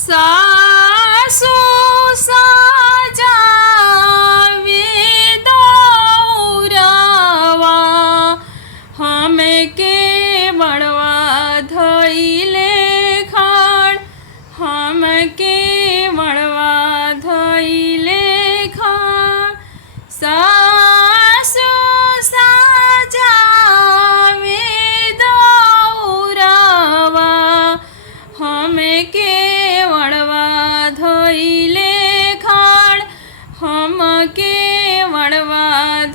सासु साजावे दौरवा हमके बड़वा धइले खाड़ हमके बड़वा धइले खाड़ सासु साजावे दौरवा हमके वड़वा धइले खाड़ हमके वड़वा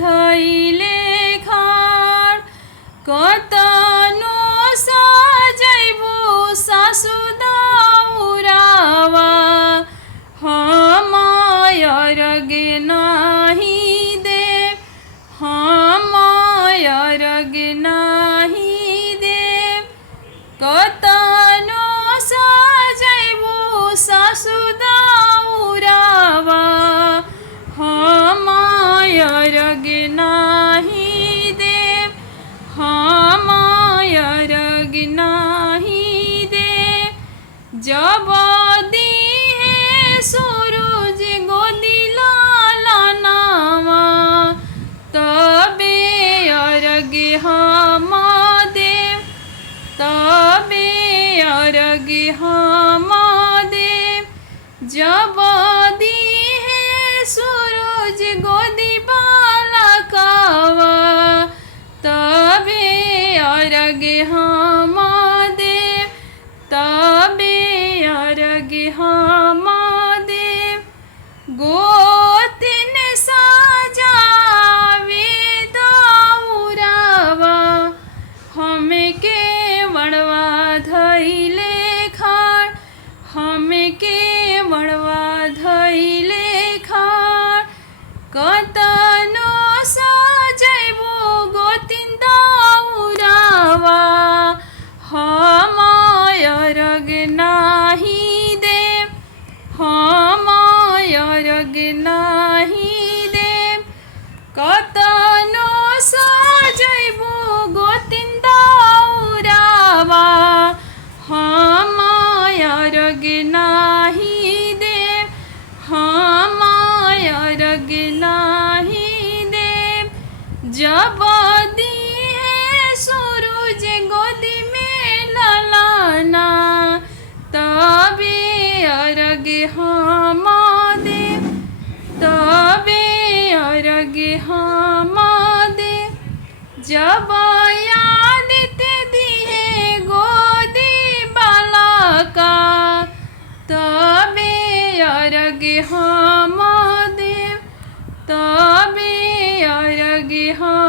धइले खाड़ कतनो सजैबू सासु दौरवा हम अर्घ नाही देव हम अर्घ नाही देव कतनो सजैबू सासु दौरवा हम अर्घ नाही देव हम अर्घ नाही देव जब दिहे सूरज गोदी लालनावा तबे अर्घ हम देव तबे अर्घ हम देव जब दिहे सूरज गोदी बालकवा तबे अर्घ हम देव तबे अर्घ हम देव गोतिन साजावे दौरवा हमके वड़वा धइले खाड़ हमके वड़वा धइले खाड़ कतनो सजैबू गोतिन दौरवा हम अर्घ नाही देव हम अर्घ नाही देव कतनो सजैबू गोतिन दौरवा हम अर्घ नाही देव हम अर्घ नाही देव जब दिहे सूरज गोदी में ललना तबे अर्घ हम देव तबे अर्घ हम देव जब आदित्य दिहे गोदी बालका तबे अर्घ हम देव तबे अर्घ हम